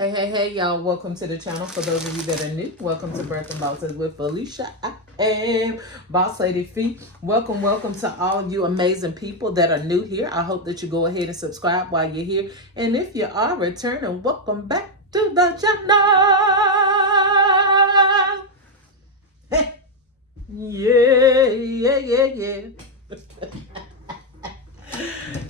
Hey, hey, hey, y'all. Welcome to the channel. For those of you that are new, welcome to Birth and Bosses with Felicia. I am Boss Lady Fee. Welcome, welcome to all of you amazing people that are new here. I hope that you go ahead and subscribe while you're here. And if you are returning, welcome back to the channel. Hey. Yeah.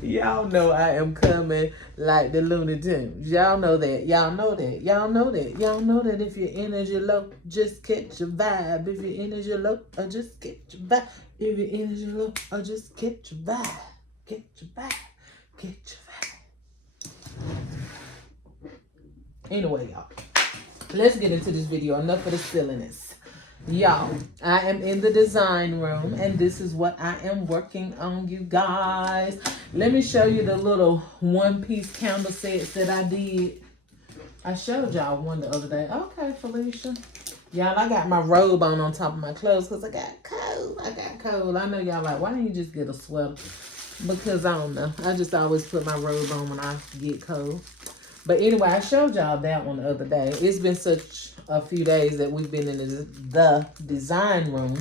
Y'all know I am coming like the Looney Tunes. Y'all know that. Y'all know that. Y'all know that. Y'all know that if your energy low, just catch your vibe. If your energy low, just catch your vibe. If your energy low, just catch your vibe. Catch your vibe. Catch your vibe. Anyway, y'all, let's get into this video. Enough of the silliness. Y'all, I am in the design room and this is what I am working on, you guys. Let me show you the little one-piece candle sets that I did. I showed y'all one the other day. Okay, Felicia. Y'all, I got my robe on top of my clothes because I got cold. I know y'all like, why don't you just get a sweater? Because I don't know. I just always put my robe on when I get cold. But anyway, I showed y'all that one the other day. It's been such a few days that we've been in the design room.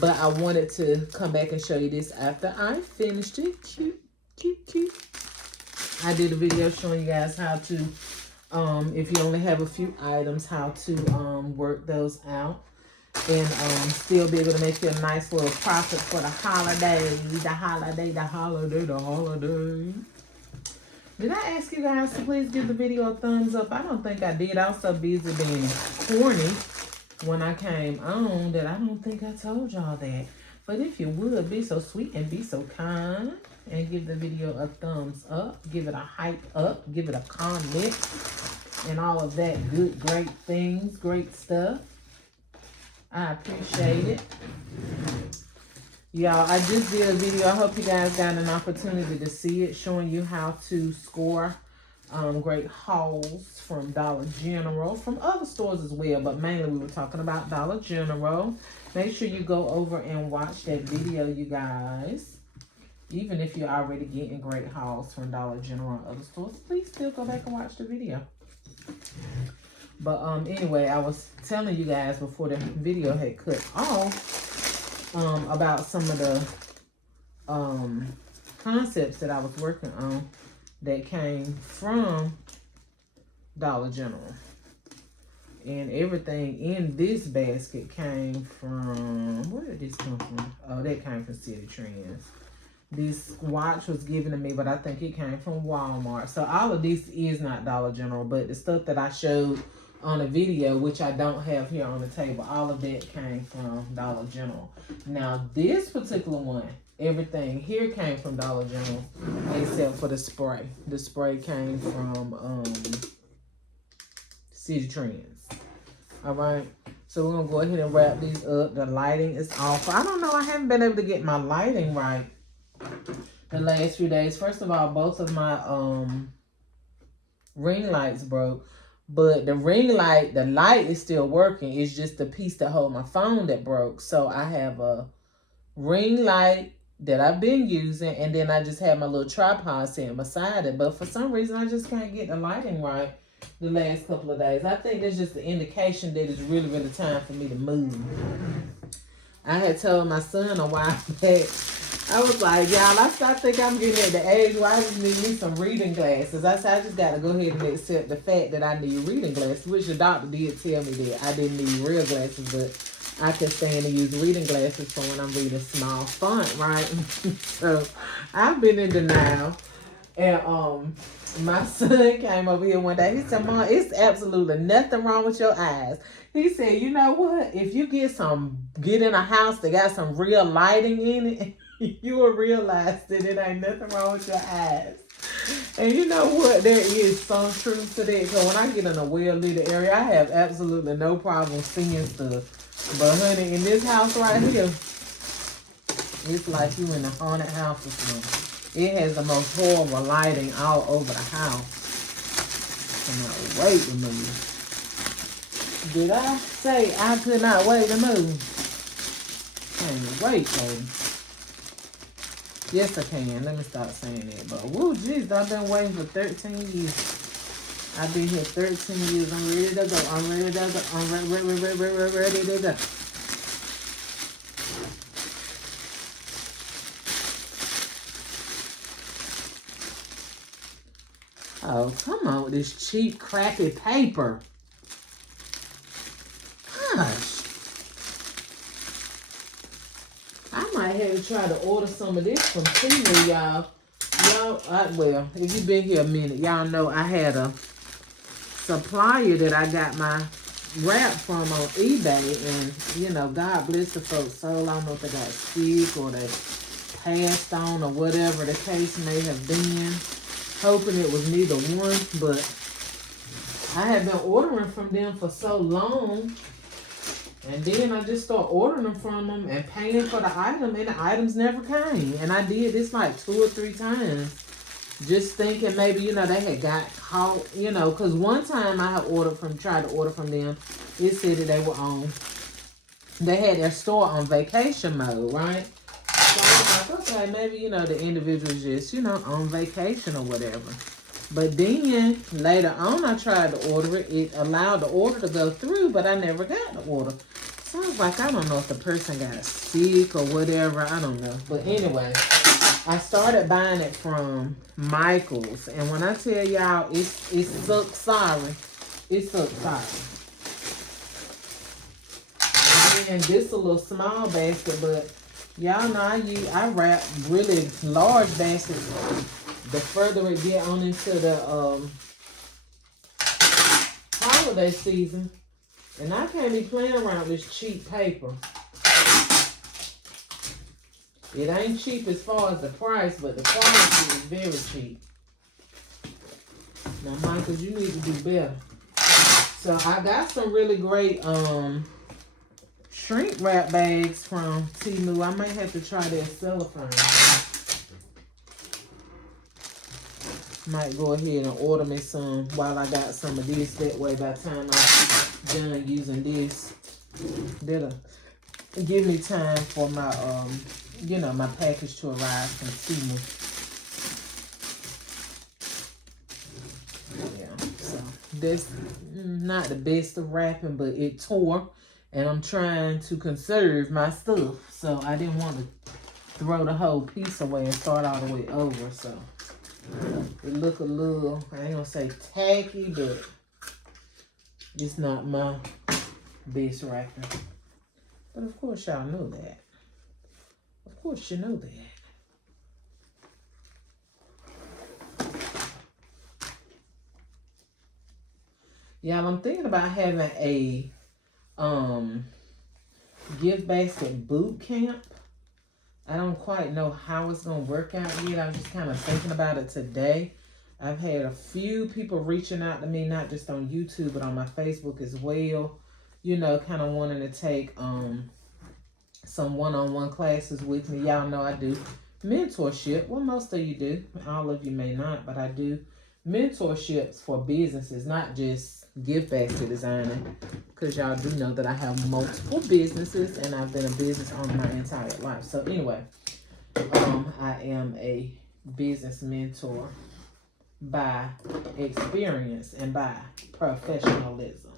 But I wanted to come back and show you this after I finished it. Cute. I did a video showing you guys how to, if you only have a few items, how to work those out. And still be able to make you a nice little profit for the holiday. The holiday. Did I ask you guys to please give the video a thumbs up? I don't think I did. I was so busy being corny when I came on that I don't think I told y'all that. But if you would, be so sweet and be so kind and give the video a thumbs up. Give it a hype up. Give it a comment. And all of that good, great things, great stuff. I appreciate it. Y'all, I just did a video. I hope you guys got an opportunity to see it, showing you how to score great hauls from Dollar General, from other stores as well, but mainly we were talking about Dollar General. Make sure you go over and watch that video, you guys. Even if you're already getting great hauls from Dollar General and other stores, please still go back and watch the video. But anyway, I was telling you guys before the video had cut off, about some of the concepts that I was working on that came from Dollar General. And everything in this basket came from, where did this come from? Oh, that came from City Trends. This watch was given to me, but I think it came from Walmart. So all of this is not Dollar General, but the stuff that I showed on a video, which I don't have here on the table, all of that came from Dollar General. Now this particular one, everything here came from Dollar General except for the spray. The spray came from City Trends. All right, so we're gonna go ahead and wrap these up. The lighting is off. I don't know, I haven't been able to get my lighting right the last few days. First of all, both of my ring lights broke. But the ring light, the light is still working. It's just the piece that hold my phone that broke. So I have a ring light that I've been using. And then I just have my little tripod sitting beside it. But for some reason, I just can't get the lighting right the last couple of days. I think that's just the indication that it's really, really time for me to move. I had told my son a while back, I was like, y'all, I think I'm getting at the age where I just need me some reading glasses. I said, I just got to go ahead and accept the fact that I need reading glasses, which the doctor did tell me that I didn't need real glasses, but I can stand to use reading glasses for when I'm reading small font, right? So I've been in denial. And my son came over here one day. He said, Mom, it's absolutely nothing wrong with your eyes. He said, you know what? If you get in a house that got some real lighting in it, you will realize that it ain't nothing wrong with your eyes. And you know what? There is some truth to that. So when I get in a well-lit area, I have absolutely no problem seeing stuff. But honey, in this house right here, it's like you in a haunted house or something. It has the most horrible lighting all over the house. I cannot wait to move. Did I say I could not wait to move? Can't wait, baby. Yes, I can. Let me stop saying that. But, woo, jeez, I've been waiting for 13 years. I've been here 13 years. I'm ready to go. I'm ready to go. I'm ready to go. Oh, come on with this cheap, crappy paper. Gosh. I might have to try to order some of this from Temu, y'all. Well, if you've been here a minute, y'all know I had a supplier that I got my wrap from on eBay. And, you know, God bless the folks' soul. I don't know if they got sick or they passed on or whatever the case may have been. Hoping it was neither one, but I have been ordering from them for so long, and then I just start ordering them from them and paying for the item, and the items never came. And I did this like 2 or 3 times, just thinking maybe, you know, they had got caught, you know, because one time I had tried to order from them, it said that they had their store on vacation mode, right? So I was like, okay, maybe, you know, the individual's just, you know, on vacation or whatever. But then, later on, I tried to order it. It allowed the order to go through, but I never got the order. So I was like, I don't know if the person got sick or whatever. I don't know. But anyway, I started buying it from Michael's. And when I tell y'all, it sucks sorry. It sucks sorry. And this a little small basket, but y'all know I wrap really large baskets the further it get on into the holiday season. And I can't be playing around with this cheap paper. It ain't cheap as far as the price, but the quality is very cheap. Now, Michael, you need to do better. So I got some really great shrink wrap bags from Temu. I might have to try their cellophane. Might go ahead and order me some while I got some of this. That way, by the time I'm done using this, that'll give me time for my, you know, my package to arrive from Temu. Yeah, so that's not the best of wrapping, but it tore. And I'm trying to conserve my stuff. So I didn't want to throw the whole piece away and start all the way over. So it look a little, I ain't gonna say tacky, but it's not my best wrapping. But of course y'all know that. Of course you know that. Y'all, I'm thinking about having a gift basket boot camp. I don't quite know how it's gonna work out yet. I was just kind of thinking about it today. I've had a few people reaching out to me, not just on YouTube, but on my Facebook as well. You know, kind of wanting to take some one-on-one classes with me. Y'all know I do mentorship. Well, most of you do. All of you may not, but I do mentorships for businesses, not just gift basket designing, because y'all do know that I have multiple businesses and I've been a business owner my entire life. So anyway, I am a business mentor by experience and by professionalism.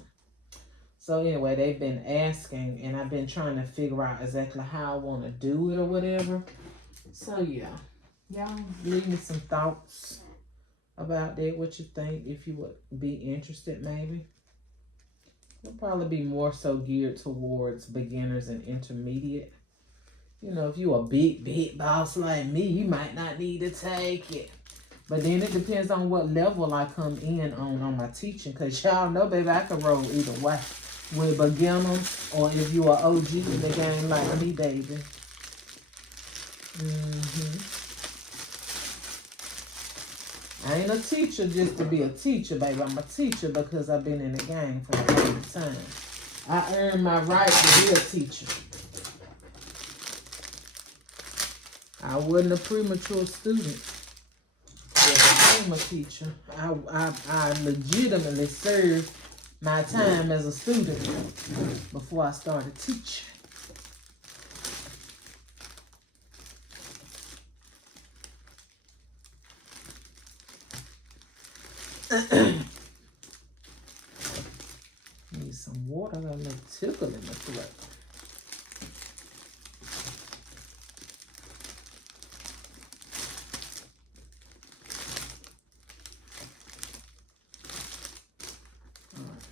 So anyway, they've been asking and I've been trying to figure out exactly how I want to do it or whatever. So yeah, y'all leave me some thoughts about that, what you think, if you would be interested maybe. It'll probably be more so geared towards beginners and intermediate. You know, if you a big boss like me, you might not need to take it. But then it depends on what level I come in on my teaching. Because y'all know, baby, I can roll either way. With beginners or if you are OG in the game like me, baby. I ain't a teacher just to be a teacher, baby. I'm a teacher because I've been in the game for a long time. I earned my right to be a teacher. I wasn't a premature student. I became a teacher. I legitimately served my time as a student before I started teaching. some water. I got a little tickle in my throat.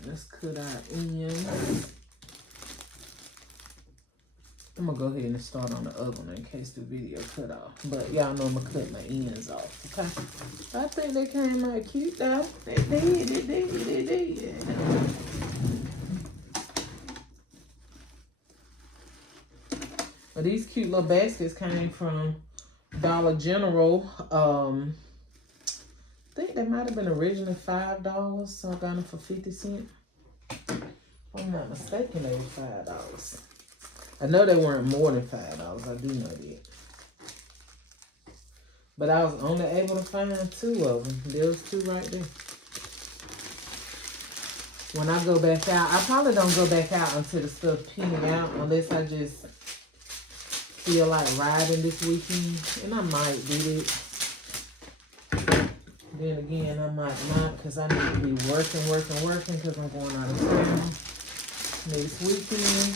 Let's cut our ends. I'm gonna go ahead and start on the other one in case the video cut off. But y'all know I'm gonna cut my ends off, okay? I think they came out cute though. They did. But these cute little baskets came from Dollar General. I think they might have been originally $5, so I got them for 50 cents. If I'm not mistaken, they were $5. I know they weren't more than $5. I do know that. But I was only able to find 2 of them. There was 2 right there. When I go back out, I probably don't go back out until the stuff peeling out, unless I just feel like riding this weekend. And I might do it. Then again, I might not, because I need to be working, because I'm going out of town next weekend.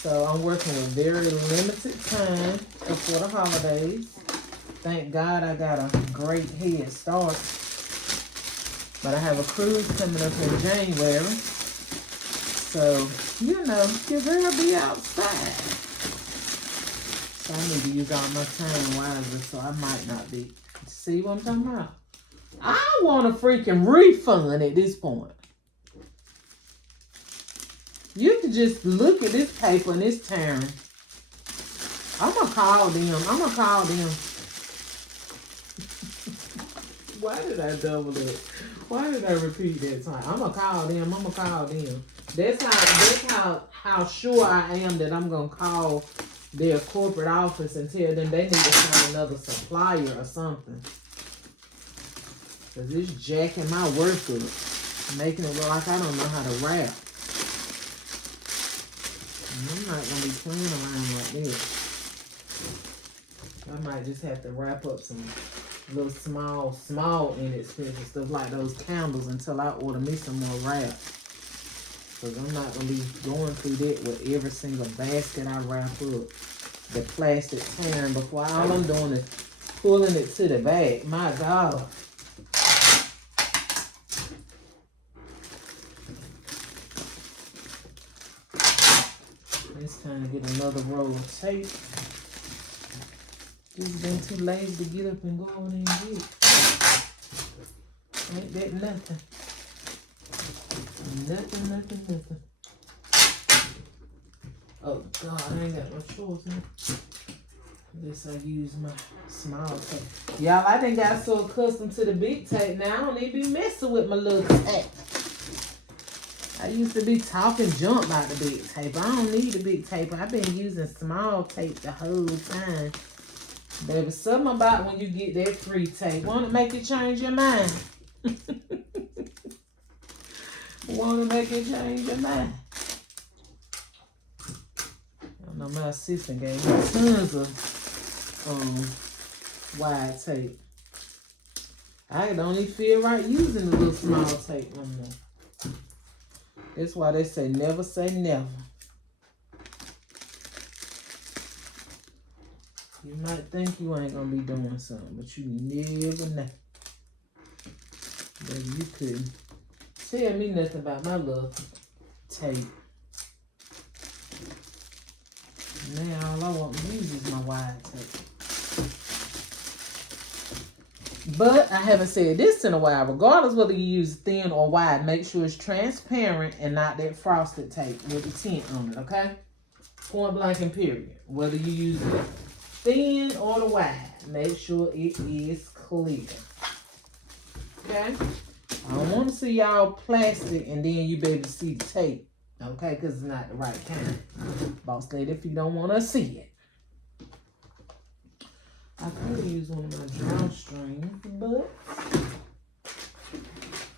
So I'm working with very limited time before the holidays. Thank God I got a great head start. But I have a cruise coming up in January. So, you know, your girl be outside. So I need to use all my time wisely, so I might not be. See what I'm talking about? I want a freaking refund at this point. You can just look at this paper and it's tearing. I'm going to call them. Why did I double it? Why did I repeat that time? I'm going to call them. That's how sure I am that I'm going to call their corporate office and tell them they need to find another supplier or something. Because it's jacking my work up. Making it look like I don't know how to wrap. I'm not going to be playing around like this. I might just have to wrap up some little small inexpensive stuff like those candles until I order me some more wrap. Because I'm not going to be going through that with every single basket I wrap up. The plastic tearing before all I'm doing is pulling it to the back. My God. It's time to get another roll of tape. Just been too lazy to get up and go on and get it. Ain't that nothing. Nothing. Oh God, I ain't got no choice, man. Unless I use my small tape. Y'all, I done got so accustomed to the big tape now, I don't even be messing with my little tape. I used to be talking junk about the big tape. I don't need the big tape. I've been using small tape the whole time. Baby, something about when you get that free tape. Want to make you change your mind? Want to make you change your mind? I know my assistant gave me tons of wide tape. I don't even feel right using the little small tape no more. That's why they say never say never. You might think you ain't gonna be doing something, but you never know. Baby, you couldn't tell me nothing about my little tape. Now all I want to use is my wide tape. But I haven't said this in a while. Regardless whether you use thin or wide, make sure it's transparent and not that frosted tape with the tint on it, okay? Point blank and period. Whether you use the thin or the wide, make sure it is clear. Okay? I don't want to see y'all plastic and then you be able to see the tape. Okay? Because it's not the right kind. Boss lady, if you don't want to see it. I could use one of my drawstrings, but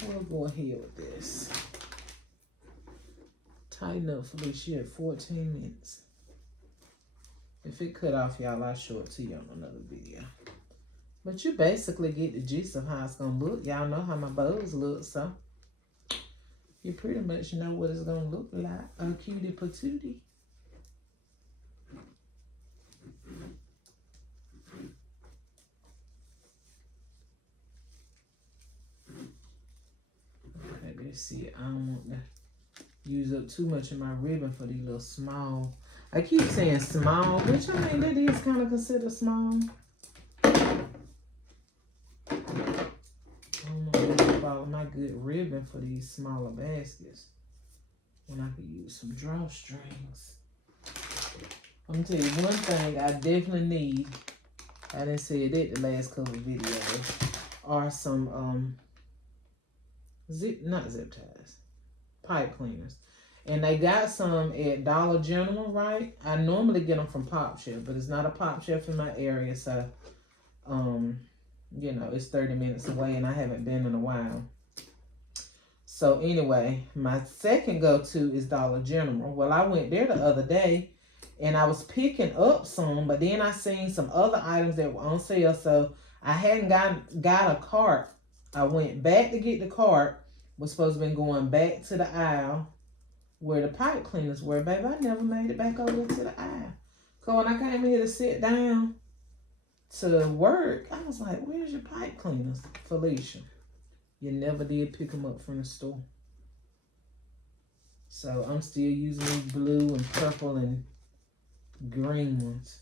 we'll go ahead with this. Tighten up for this year, 14 minutes. If it cut off, y'all, I'll show it to you on another video. But you basically get the gist of how it's going to look. Y'all know how my bows look, so You pretty much know what it's gonna look like. A cutie patootie. Okay, let's see. I don't want to use up too much of my ribbon for these little small. I keep saying small, which I mean that is kind of considered small. I don't know if I follow my good ribbon for these smaller baskets when I could use some drawstrings. I'm gonna tell you one thing I definitely need. I didn't say it the last couple of videos. Are some not zip ties, pipe cleaners. And they got some at Dollar General, right? I normally get them from Pop Chef, but it's not a Pop Chef in my area, so you know, it's 30 minutes away and I haven't been in a while. So anyway, my second go-to is Dollar General. Well, I went there the other day and I was picking up some, but then I seen some other items that were on sale, so I hadn't got a cart. I went back to get the cart. Was supposed to be going back to the aisle where the pipe cleaners were. Baby, I never made it back over to the aisle. So when I came here to sit down to work, I was like, where's your pipe cleaners, Felicia? You never did pick them up from the store. So I'm still using these blue and purple and green ones.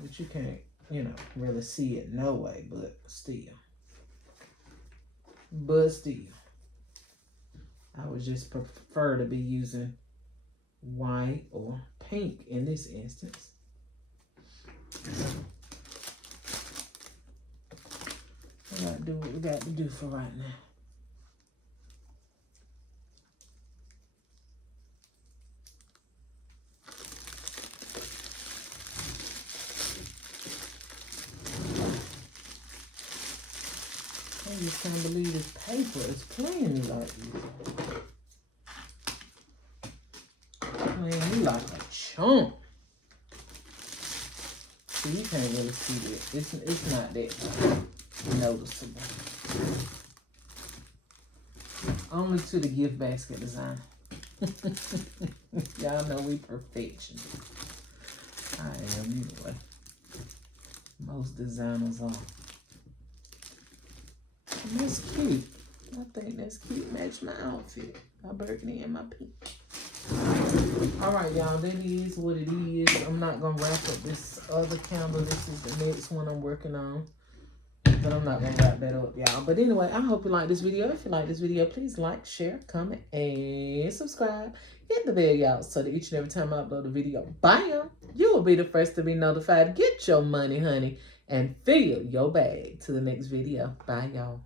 But you can't, you know, really see it no way, but still. I would just prefer to be using white or pink in this instance. We gotta do what we got to do for right now. I just can't believe this paper is playing me like this. Playing me like a chump. See, you can't really see it. It's not that noticeable. Only to the gift basket design. Y'all know we perfection. I am anyway. Most designers are. And that's cute. I think that's cute. Match my outfit. My burgundy and my pink. Alright, y'all. That is what it is. I'm not going to wrap up this other candle. This is the next one I'm working on. But I'm not going to wrap that up, y'all. But anyway, I hope you like this video. If you like this video, please like, share, comment, and subscribe. Hit the bell, y'all, so that each and every time I upload a video, bam, you will be the first to be notified. Get your money, honey, and fill your bag. To the next video. Bye, y'all.